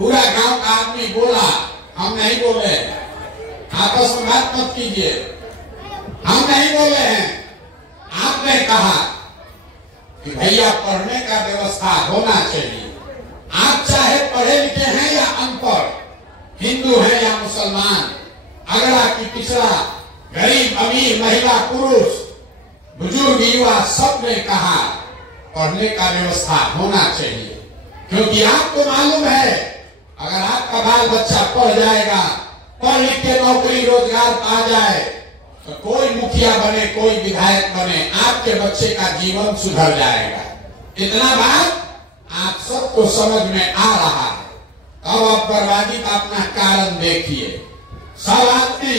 पूरा गांव का आदमी बोला, हम नहीं बोले। आपस में बात मत कीजिए, हम नहीं बोले हैं। आपने कहा कि भैया पढ़ने का व्यवस्था होना चाहिए। आप चाहे पढ़े लिखे हैं या अनपढ़, हिंदू हैं या मुसलमान, अगड़ा की पिछड़ा, गरीब अमीर, महिला पुरुष, बुजुर्ग युवा, सब ने कहा पढ़ने का व्यवस्था होना चाहिए। क्योंकि आपको मालूम है अगर आपका बाल बच्चा पढ़ जाएगा, पढ़ लिख के नौकरी रोजगार पा जाए, तो कोई मुखिया बने, कोई विधायक बने, आपके बच्चे का जीवन सुधर जाएगा। इतना बात आप सबको समझ में आ रहा है। अब आप बर्बादी का अपना कारण देखिए। सब आदमी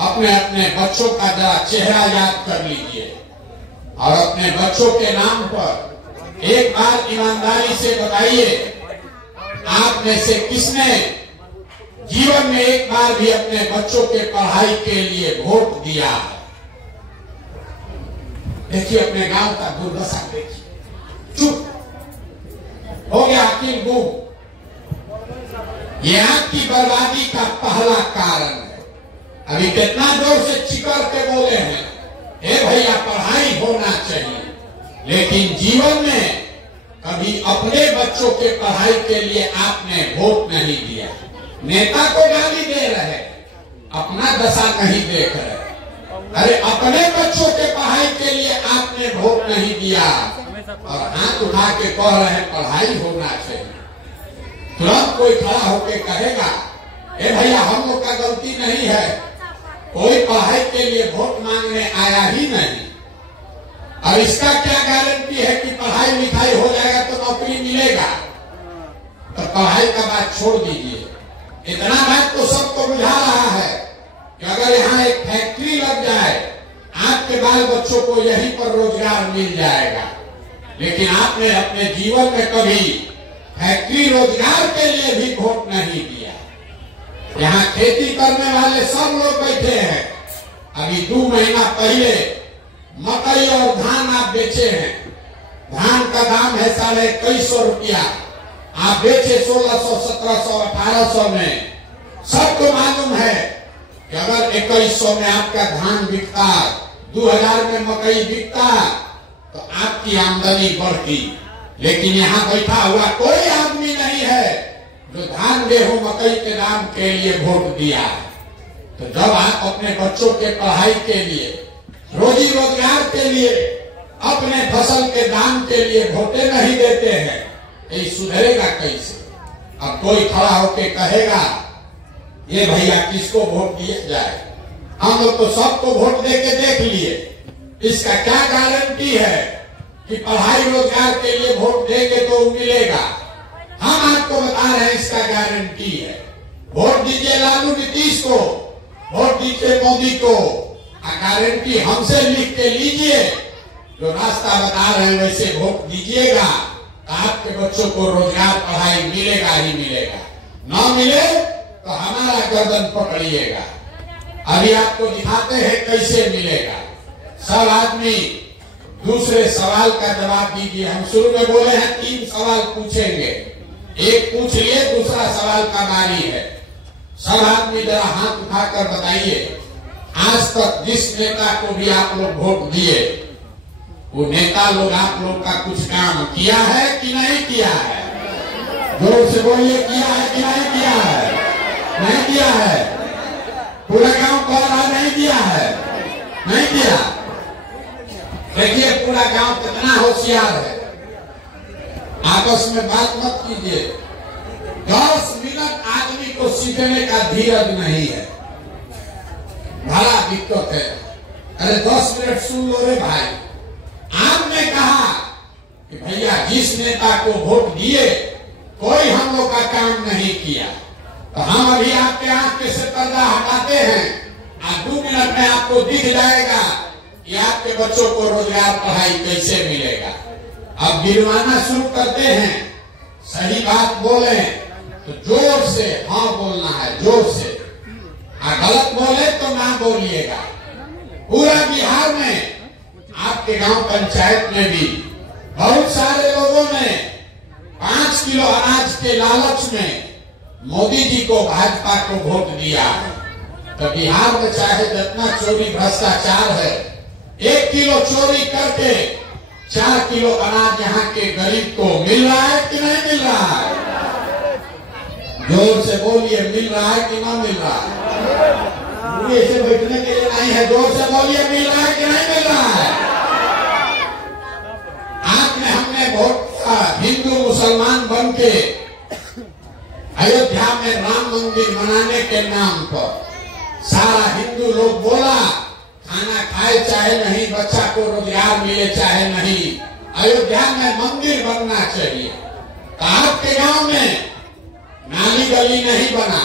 अपने अपने बच्चों का जरा चेहरा याद कर लीजिए और अपने बच्चों के नाम पर एक बार ईमानदारी से बताइए, आप में से किसने जीवन में एक बार भी अपने बच्चों के पढ़ाई के लिए वोट दिया है? देखिए अपने गांव का दुर्दशा देखिए, चुप हो गया अखिल गुम। ये आपकी बर्बादी का पहला कारण है। अभी कितना जोर से चिकर के बोले हैं, हे भैया पढ़ाई होना चाहिए, लेकिन जीवन में कभी अपने बच्चों के पढ़ाई के लिए आपने वोट नहीं दिया। नेता को गाली दे रहे, अपना दशा नहीं देख रहे। अरे अपने बच्चों के पढ़ाई के लिए आपने वोट नहीं दिया और हाथ उठा के कह रहे हैं पढ़ाई होना चाहिए। तुरंत कोई खड़ा होके कहेगा, ए भैया हम लोग का गलती नहीं है, कोई पढ़ाई के लिए वोट मांगने आया ही नहीं। और इसका क्या गारंटी है कि पढ़ाई लिखाई हो जाएगा तो नौकरी मिलेगा? तो पढ़ाई का बात छोड़ दीजिए, इतना बात तो सबको बुझा रहा है कि अगर यहाँ एक फैक्ट्री लग जाए, आपके बाल बच्चों को यहीं पर रोजगार मिल जाएगा। लेकिन आपने अपने जीवन में कभी फैक्ट्री रोजगार के लिए भी वोट नहीं दिया। यहाँ खेती करने वाले सब लोग बैठे हैं। अभी 2 महीना पहले मकई और धान आप बेचे हैं। धान का दाम है 2150 रुपया, आप बेचे 1600, 1700, 1800 में। सबको मालूम है कि अगर 2100 में आपका धान बिकता, 2000 में मकई बिकता, तो आपकी आमदनी बढ़ती। लेकिन यहाँ बैठा हुआ कोई आदमी नहीं है जो धान गेहूं मकई के दाम के लिए वोट दिया है। तो जब आप अपने बच्चों के पढ़ाई के लिए, रोजी रोजगार के लिए, अपने फसल के दाम के लिए वोटे नहीं देते हैं, ये सुधरेगा कैसे? अब कोई खड़ा होके कहेगा ये भैया किसको वोट दिया जाए? हम लोग तो सबको वोट दे के देख लिए, इसका क्या गारंटी है कि पढ़ाई रोजगार के लिए वोट देंगे तो मिलेगा? हम आपको बता रहे हैं इसका गारंटी है। वोट दीजिए लालू नीतीश को, वोट दीजिए मोदी को, गारंटी हमसे लिख के लीजिए। जो रास्ता बता रहे हैं वैसे वोट दीजिएगा तो आपके बच्चों को रोजगार पढ़ाई मिलेगा ही मिलेगा। न मिले तो हमारा गर्दन पकड़िएगा। अभी आपको दिखाते हैं कैसे मिलेगा। सब आदमी दूसरे सवाल का जवाब दीजिए। हम शुरू में बोले हैं 3 सवाल पूछेंगे, एक पूछ लिए, दूसरा सवाल का बारी है। सब आदमी जरा हाथ उठाकर बताइए, आज तक जिस नेता को भी आप लोग वोट दिए, वो नेता लोग आप लोग का कुछ काम किया है कि नहीं किया है? जोर से बोलिए, किया है कि नहीं किया है? नहीं किया है। पूरा गांव कह रहा नहीं किया है, नहीं किया। देखिए पूरा गांव कितना होशियार है। आपस में बात मत कीजिए। 10 मिनट आदमी को सीखने का धीरज नहीं है, बड़ा दिक्कत है। अरे 10 मिनट सुन लो रे भाई। आपने कहा कि भैया जिस नेता को वोट दिए कोई हम लोग का काम नहीं किया, तो हम अभी आपके आंख के से पर्दा हटाते हैं। आज 2 मिनट में आपको दिख जाएगा कि आपके बच्चों को रोजगार पढ़ाई कैसे मिलेगा। अब गिरवाना शुरू करते हैं। सही बात बोले तो जोर से हाँ बोलना है, जोर से। गलत बोले तो ना बोलिएगा। पूरा बिहार में, आपके गांव पंचायत में भी बहुत सारे लोगों ने 5 किलो अनाज के लालच में मोदी जी को, भाजपा को वोट दिया है, तो बिहार में चाहे जितना चोरी भ्रष्टाचार है, 1 किलो चोरी करके 4 किलो अनाज यहाँ के गरीब को मिल रहा है कि नहीं मिल रहा है? जोर से बोलिए, मिल रहा है कि नहीं मिल रहा है? ऐसे बैठने के लिए नहीं है, जोर से बोलिए, मिल रहा है कि नहीं मिल रहा है? आज में हमने वोट हिंदू मुसलमान बन के अयोध्या में राम मंदिर बनाने के नाम पर सारा हिंदू लोग बोला, खाना खाए चाहे नहीं, बच्चा को रोजगार मिले चाहे नहीं, अयोध्या में मंदिर बनना चाहिए। तो आपके गांव में नाली गली नहीं बना,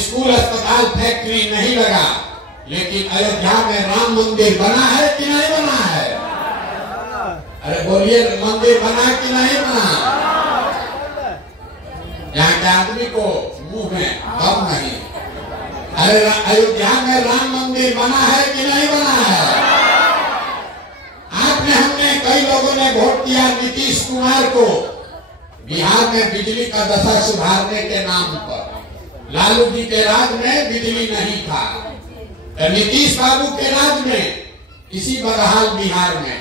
स्कूल अस्पताल फैक्ट्री नहीं लगा, लेकिन अयोध्या में राम मंदिर बना है कि नहीं बना है? अरे बोलिए, मंदिर बना कि नहीं बना? यहाँ के आदमी को मुंह में दम नहीं। अरे अयोध्या में राम मंदिर बना है कि नहीं बना है? आपने, हमने, कई लोगों ने वोट दिया नीतीश कुमार को बिहार में बिजली का दशा सुधारने के नाम पर। लालू जी के राज में बिजली नहीं था, तो नीतीश बाबू के राज में इसी बदहाल बिहार में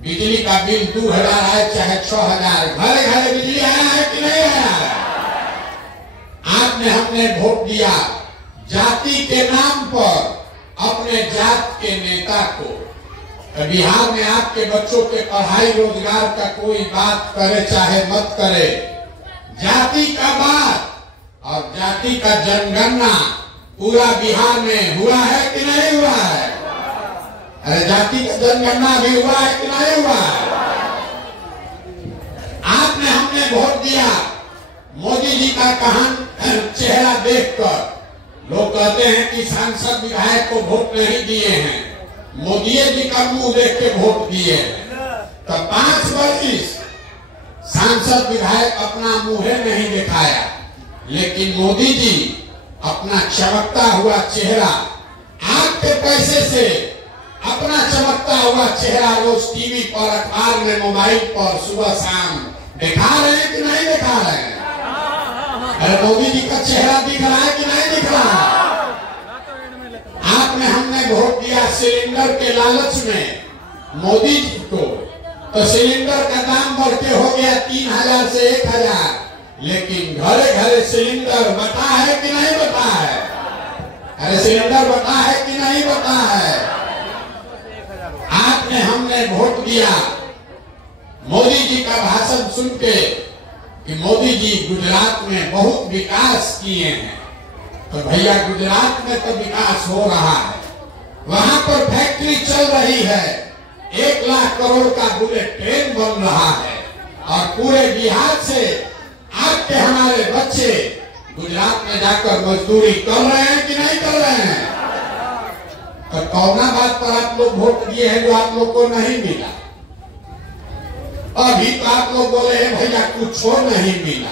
बिजली का बिल 2000 आए चाहे 6000, घरे घरे बिजली आया है कि नहीं आया है? आपने, हमने वोट दिया जाति के नाम पर अपने जात के नेता को। तो बिहार में आपके बच्चों के पढ़ाई रोजगार का कोई बात करे चाहे मत करे, जाति का बात और जाति का जनगणना पूरा बिहार में हुआ है कि नहीं हुआ है? अरे जाति का जनगणना भी हुआ है कि नहीं हुआ है? आपने, हमने वोट दिया मोदी जी का चेहरा देखकर। लोग कहते हैं कि सांसद विधायक को वोट नहीं दिए हैं, मोदी जी का मुंह देख के वोट दिए हैं। तो 5 वर्ष सांसद विधायक अपना मुंह नहीं दिखाया, लेकिन मोदी जी अपना चमकता हुआ चेहरा, आपके पैसे से अपना चमकता हुआ चेहरा रोज टीवी पर, अखबार में, मोबाइल पर सुबह शाम दिखा रहे हैं कि नहीं दिखा रहे हैं? अरे मोदी जी का चेहरा दिख रहा है कि नहीं दिख रहा है? आपने, हमने वोट दिया सिलेंडर के लालच में मोदी जी को, तो सिलेंडर का दाम बढ़ के हो गया 3000 से 1000, लेकिन घरे घरे सिलेंडर बता है कि नहीं बता है? अरे सिलेंडर बता है कि नहीं बता है? आपने, हमने वोट दिया मोदी जी का भाषण सुन के कि मोदी जी गुजरात में बहुत विकास किए हैं। तो भैया, गुजरात में तो विकास हो रहा है, वहां पर फैक्ट्री चल रही है, 1 लाख करोड़ का बुलेट ट्रेन बन रहा है, और पूरे बिहार से आपके, हमारे बच्चे गुजरात में जाकर मजदूरी कर रहे हैं कि नहीं कर रहे हैं? तो कौना बात पर आप लोग वोट दिए हैं जो आप लोग को नहीं मिला? अभी तो आप लोग बोले हैं भैया कुछ नहीं मिला,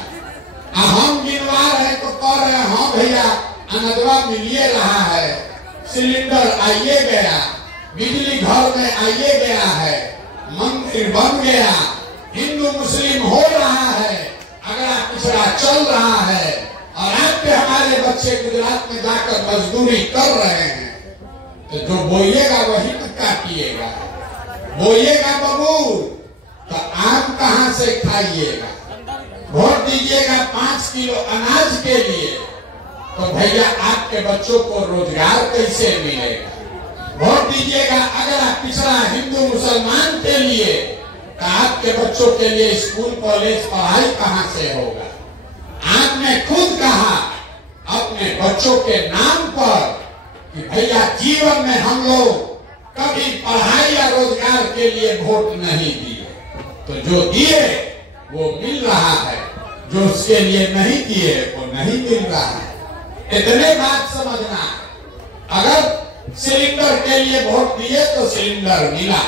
हम गिनवा रहे तो कह रहे हैं हाँ भैया अनजवा मिलिए रहा है, सिलेंडर आइए गया, बिजली घर में आइए गया है, मंदिर बन गया, हिंदू मुस्लिम हो रहा है, अगला पिछड़ा चल रहा है, और आपके हमारे बच्चे गुजरात में जाकर मजदूरी कर रहे हैं। तो जो बोइएगा वही तो काटिएगा, बोइएगा बबूर तो आम कहाँ से खाइएगा? वोट दीजिएगा 5 किलो अनाज के लिए, तो भैया आपके बच्चों को रोजगार कैसे मिलेगा? वोट दीजिएगा अगला पिछड़ा हिंदू मुसलमान के लिए, तो आपके बच्चों के लिए स्कूल कॉलेज पढ़ाई कहाँ से होगा? आपने खुद कहा अपने बच्चों के नाम पर कि भैया जीवन में हम लोग कभी पढ़ाई या रोजगार के लिए वोट नहीं दिए, तो जो दिए वो मिल रहा है, जो उसके लिए नहीं दिए वो नहीं मिल रहा है। इतने बात समझना, अगर सिलेंडर के लिए वोट दिए तो सिलेंडर मिला,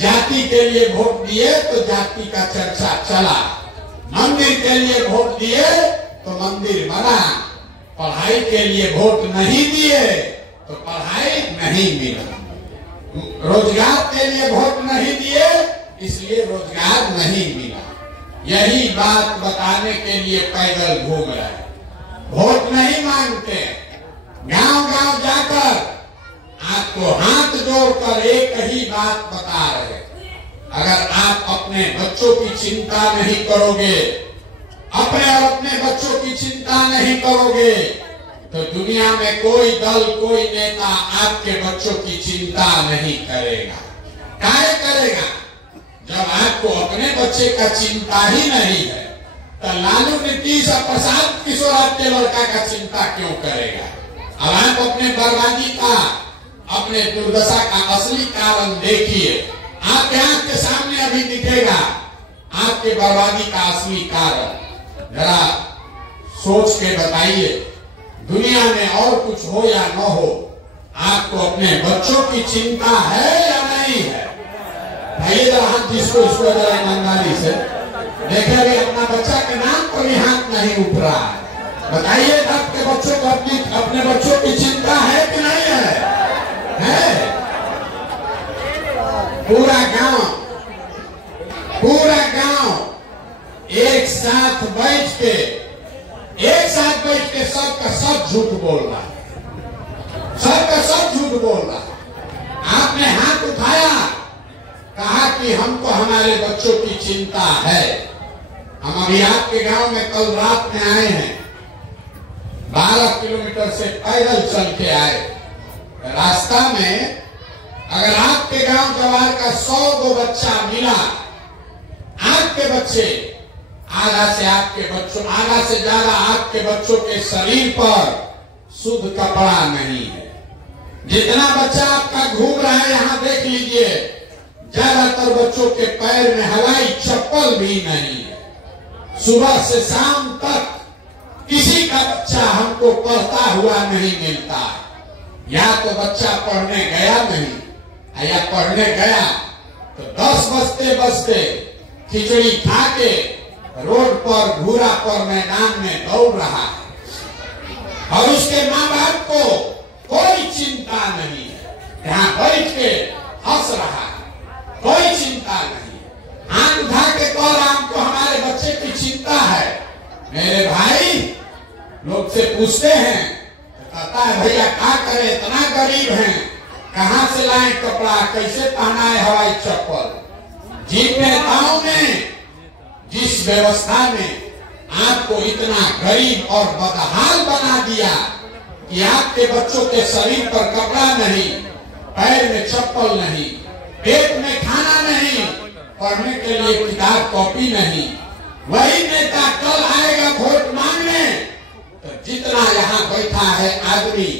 जाति के लिए वोट दिए तो जाति का चर्चा चला, मंदिर के लिए वोट दिए तो मंदिर बना, पढ़ाई के लिए वोट नहीं दिए तो पढ़ाई नहीं मिला, रोजगार के लिए वोट नहीं दिए इसलिए रोजगार नहीं मिला। यही बात बताने के लिए पैदल घूम रहे हैं। वोट नहीं मांगते, गांव गांव जाकर आपको हाथ जोड़कर एक ही बात बता रहे, अगर आप अपने बच्चों की चिंता नहीं करोगे, अपने और अपने बच्चों की चिंता नहीं करोगे, तो दुनिया में कोई दल, कोई नेता आपके बच्चों की चिंता नहीं करेगा। काहे करेगा? जब आपको अपने बच्चे का चिंता ही नहीं है, तो लालू, नीतीश और प्रशांत किशोर आपके लड़का का चिंता क्यों करेगा? अब आप अपने बर्बादी का, अपने दुर्दशा का असली कारण देखिए। आपके आंख के सामने अभी दिखेगा आपके बर्बादी का असली कारण। जरा सोच के बताइए, दुनिया में और कुछ हो या न हो, आपको अपने बच्चों की चिंता है या नहीं है? भाई जरा हाथ जिसको इसको जरा ईमानदारी से देखेंगे, अपना बच्चा के नाम पर भी हाथ नहीं उठ रहा है। बताइए आपके बच्चों को, अपने बच्चों की चिंता है कि नहीं है? पूरा गांव एक साथ बैठ के सबका सब झूठ बोल रहा है, सबका सब झूठ बोल रहा है। आपने हाथ उठाया, कहा कि हमको हमारे बच्चों की चिंता है। हम अभी आपके गांव में कल रात में आए हैं, 12 किलोमीटर से पैदल चल के आए। रास्ता में अगर आपके गांव जवार का 100 गो बच्चा मिला, आपके बच्चे आधा से ज्यादा आपके बच्चों के शरीर पर शुद्ध कपड़ा नहीं है। जितना बच्चा आपका घूम रहा है यहाँ देख लीजिए, ज्यादातर बच्चों के पैर में हवाई चप्पल भी नहीं है। सुबह से शाम तक किसी का बच्चा हमको पढ़ता हुआ नहीं मिलता। या तो बच्चा पढ़ने गया नहीं, या पढ़ने गया तो 10 बजते खिचड़ी खा के रोड पर, घूरा पर, मैदान में दौड़ रहा है। और उसके माँ बाप को कोई चिंता नहीं है, यहाँ बैठ के हंस रहा है, कोई चिंता नहीं। हाथ उठा के कह रहा हमको हमारे बच्चे की चिंता है। मेरे भाई लोग से पूछते हैं, कहता है भैया क्या करे, इतना गरीब हैं, कहाँ से लाए कपड़ा, कैसे पहना है हवाई चप्पल। जिन नेताओं ने जिस व्यवस्था में आपको इतना गरीब और बदहाल बना दिया कि आपके बच्चों के शरीर पर कपड़ा नहीं, पैर में चप्पल नहीं, पेट में खाना नहीं, पढ़ने के लिए किताब कॉपी नहीं, वही नेता कल आएगा वोट मांगने तो जितना यहाँ बैठा है आदमी,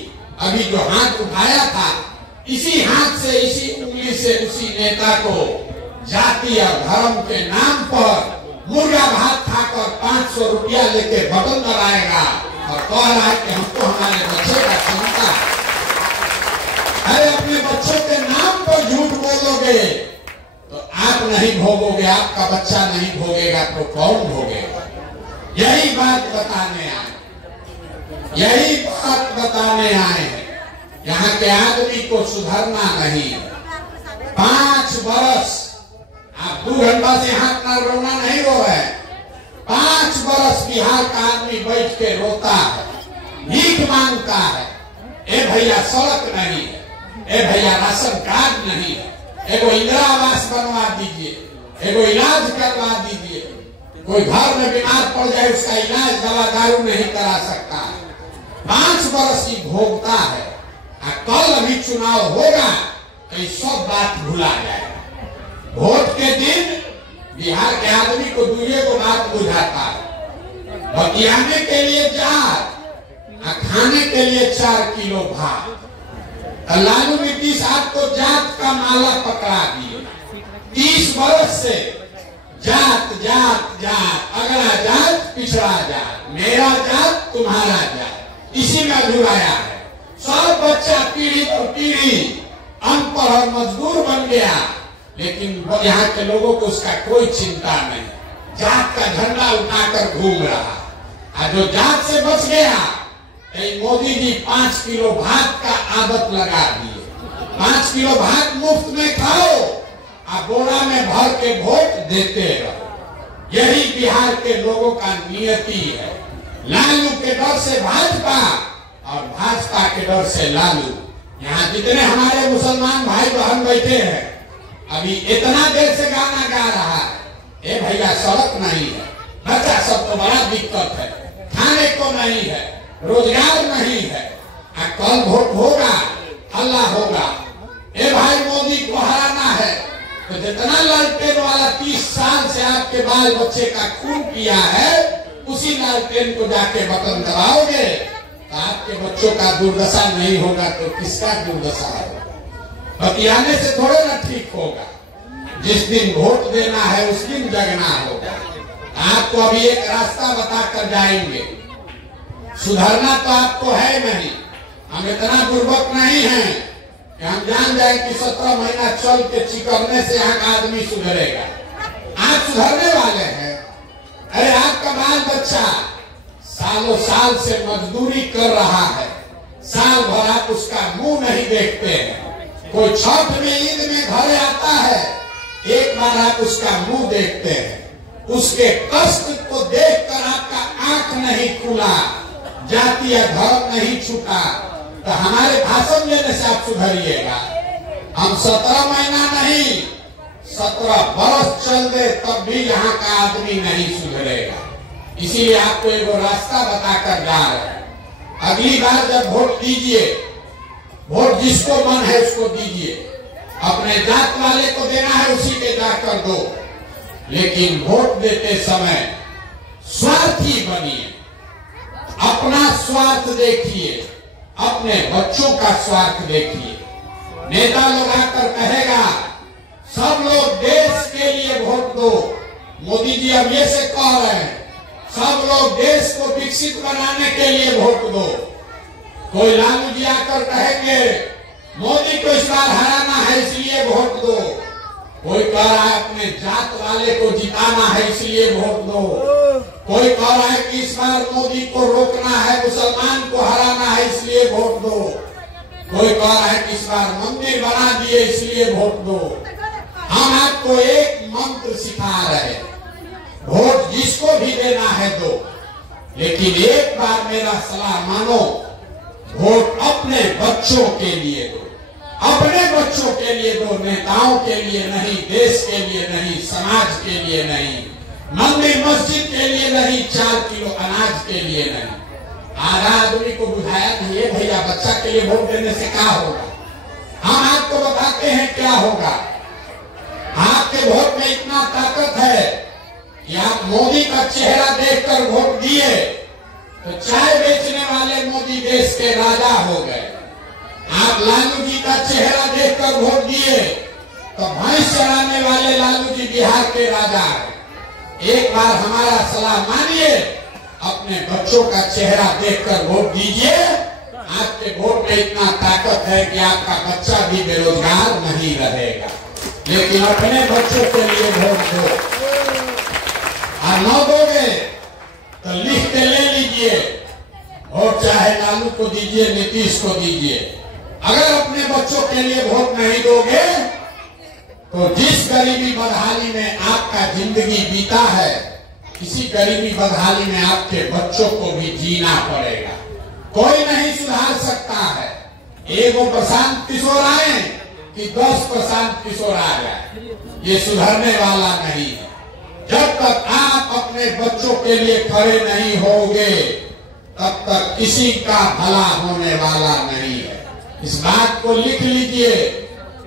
अभी जो हाथ उठाया था, इसी हाथ से, इसी उंगली से उसी नेता को जाति और धर्म के नाम पर मुर्गा भात खाकर 500 रुपया लेके बटन दबाएगा और कह रहा है कि हमको हमारे बच्चे का चिंता। अरे अपने बच्चों के नाम पर झूठ बोलोगे तो आप नहीं भोगोगे, आपका बच्चा नहीं भोगेगा तो कौन भोगेगा? यही बात बताने आए हैं। यहाँ के आदमी को सुधरना नहीं। 5 बरस आप 2 घंटा से यहाँ इतना रोना नहीं रो रहे। 5 बरस बिहार का आदमी बैठ के रोता है, भीख मांगता है। ए भैया सड़क नहीं है, ए भैया राशन कार्ड नहीं है, एगो इंदिरा आवास बनवा दीजिए, एगो इलाज करवा दीजिए। कोई घर में बीमार पड़ जाए उसका इलाज दवा दारू नहीं करा सकता है। 5 बरस की भोगता है। कल अभी चुनाव होगा तो ये सब बात भुला जाएगा। वोट के दिन बिहार के आदमी को दूसरे को बात बुझाता है, बतियाने के लिए जार, खाने के लिए 4 किलो भात। लालू नीतीश आपको जात का माला पकड़ा दिए। 30 बरस से जात जात जात, अगला जात पिछड़ा जात, मेरा जात तुम्हारा जात, इसी में अधूराया है। सब बच्चा पीढ़ी पर पीढ़ी अनपढ़ और मजदूर बन गया, लेकिन यहाँ के लोगों को उसका कोई चिंता नहीं। जात का झंडा उठाकर घूम रहा। जो जात से बच गया, मोदी जी 5 किलो भात का आदत लगा दिए। 5 किलो भात मुफ्त में खाओ, आप बोरा में भर के वोट देते रहो। यही बिहार के लोगों का नियति है। लालू के डर से भाजपा और भाजपा के डर से लालू। यहाँ जितने हमारे मुसलमान भाई बहन बैठे हैं, अभी इतना देर से गाना गा रहा है, ए भैया सड़क नहीं है, बच्चा सबको बड़ा दिक्कत है, खाने को नहीं है, रोजगार नहीं है, कल वोट होगा, हल्ला होगा। ए भाई मोदी को हराना है तो जितना लालटेन वाला 30 साल से आपके बाल बच्चे का खून पिया है, उसी लालटेन को जाके बटन दबाओगे तो आपके बच्चों का दुर्दशा नहीं होगा तो किसका दुर्दशा होगा? बतियाने से थोड़े ना ठीक होगा। जिस दिन वोट देना है उस दिन जगना होगा। आपको अभी एक रास्ता बताकर जाएंगे। सुधरना तो आपको है नहीं, हम इतना बुर्बक नहीं हैं कि हम जान जाए कि 17 महीना चल के चिकरने से यहाँ का आदमी सुधरेगा। आप सुधरने वाले हैं। अरे आपका बाल बच्चा सालों साल से मजदूरी कर रहा है, साल भर आप उसका मुंह नहीं देखते हैं। कोई छठ में ईद में घर आता है, एक बार आप उसका मुंह देखते हैं। उसके कष्ट को देखकर आपका आंख नहीं खुला, जाति या धर्म नहीं छूटा, तो हमारे भाषण देने से आप सुधरिएगा। हम 17 महीना नहीं 17 बरस चल दे तब भी यहाँ का आदमी नहीं सुधरेगा। इसीलिए आपको एक रास्ता बताकर जा रहे हैं। अगली बार जब वोट दीजिए, वोट जिसको मन है उसको दीजिए। अपने जात वाले को देना है उसी के जाकर दो, लेकिन वोट देते समय स्वार्थी बनिए। अपना स्वार्थ देखिए, अपने बच्चों का स्वार्थ देखिए। नेता लोग आकर कहेगा सब लोग देश के लिए वोट दो, मोदी जी अब ये से कह रहे हैं सब लोग देश को विकसित बनाने के लिए वोट दो। कोई लालू जी आकर कहेंगे मोदी को इस बार हराना है इसलिए वोट दो। कोई कह रहा है अपने जात वाले को जिताना है इसलिए वोट दो। कोई कह रहा है कि इस बार मोदी को रोकना है, मुसलमान को हराना है इसलिए वोट दो। कोई कह रहा है कि इस बार मंदिर बना दिए इसलिए वोट दो। हम आपको एक मंत्र सिखा रहे, वोट जिसको भी देना है दो, लेकिन एक बार मेरा सलाह मानो, वोट अपने बच्चों के लिए दो। अपने बच्चों के लिए दो, नेताओं के लिए नहीं, देश के लिए नहीं, समाज के लिए नहीं, मंदिर मस्जिद के लिए नहीं, 4 किलो अनाज के लिए नहीं। आधा आदमी को बुझाया नहीं है भैया बच्चा के लिए वोट देने से क्या होगा। हम आपको बताते हैं क्या होगा। आपके वोट में इतना ताकत है कि आप मोदी का चेहरा देखकर वोट दिए तो चाय बेचने वाले मोदी देश के राजा हो गए। आप लालू जी का चेहरा देखकर वोट दिए तो भैंस चराने वाले लालू जी बिहार के राजा है। एक बार हमारा सलाह मानिए, अपने बच्चों का चेहरा देखकर वोट दीजिए। आपके वोट में इतना ताकत है कि आपका बच्चा भी बेरोजगार नहीं रहेगा। लेकिन अपने बच्चों के लिए वोट दो, और न दोगे तो लिख के ले लीजिए, वोट चाहे लालू को दीजिए, नीतीश को दीजिए। अगर अपने बच्चों के लिए वोट नहीं दोगे तो जिस गरीबी बदहाली में आपका जिंदगी बीता है, इसी गरीबी बदहाली में आपके बच्चों को भी जीना पड़ेगा। कोई नहीं सुधार सकता है। एगो प्रशांत किशोर आए कि 10 प्रशांत किशोर आ जाए, ये सुधरने वाला नहीं है। जब तक आप अपने बच्चों के लिए खड़े नहीं होंगे तब तक किसी का भला होने वाला नहीं है। इस बात को लिख लीजिए,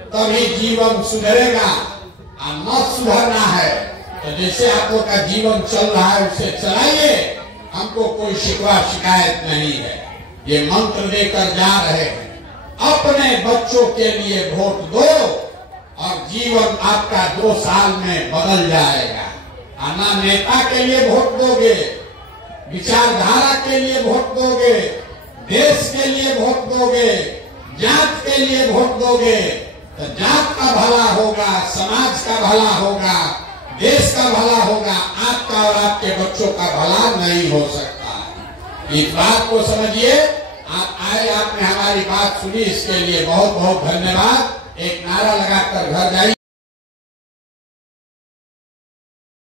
तभी जीवन सुधरेगा। और न सुधरना है तो जैसे आप लोग का जीवन चल रहा है उसे चलाइए, हमको कोई शिकवा शिकायत नहीं है। ये मंत्र देकर जा रहे हैं, अपने बच्चों के लिए वोट दो और जीवन आपका 2 साल में बदल जाएगा। ना नेता के लिए वोट दोगे, विचारधारा के लिए वोट दोगे, देश के लिए वोट दोगे, जात के लिए वोट दोगे तो जात का भला होगा, समाज का भला होगा, देश का भला होगा। आपका और आपके बच्चों का भला नहीं हो सकता। इस बात को समझिए। आप आए, आपने हमारी बात सुनी, इसके लिए बहुत बहुत धन्यवाद। एक नारा लगाकर घर जाइए।